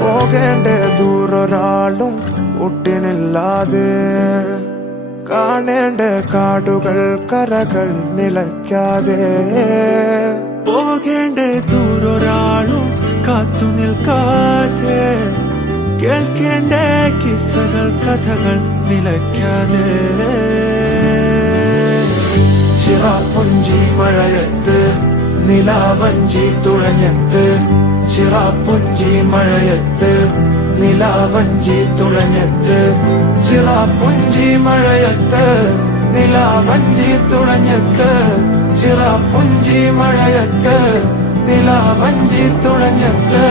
പോകേണ്ട ദൂരൊരാളും ഒട്ടിനില്ലാതെ കാണേണ്ട കാടുകൾ കരകൾ നിലയ്ക്കാതെ പോകേണ്ട ദൂരൊരാളും കാത്തു നിൽക്കാതെ കേൾക്കേണ്ട കിസ്സകൾ കഥകൾ നിലയ്ക്കാതെ ചിറാപ്പുഞ്ചി മഴയത്ത് നിലാവഞ്ചി തുഴഞ്ഞത്ത് ചിറാപ്പുഞ്ചി മഴയത്ത് നിലാവഞ്ചി തുഴഞ്ഞത്ത് ചിറാപ്പുഞ്ചി മഴയത്ത് നിലാവഞ്ചി തുഴഞ്ഞത്ത് ചിറാപ്പുഞ്ചി മഴയത്ത് നിലാവഞ്ചി തുഴഞ്ഞത്ത്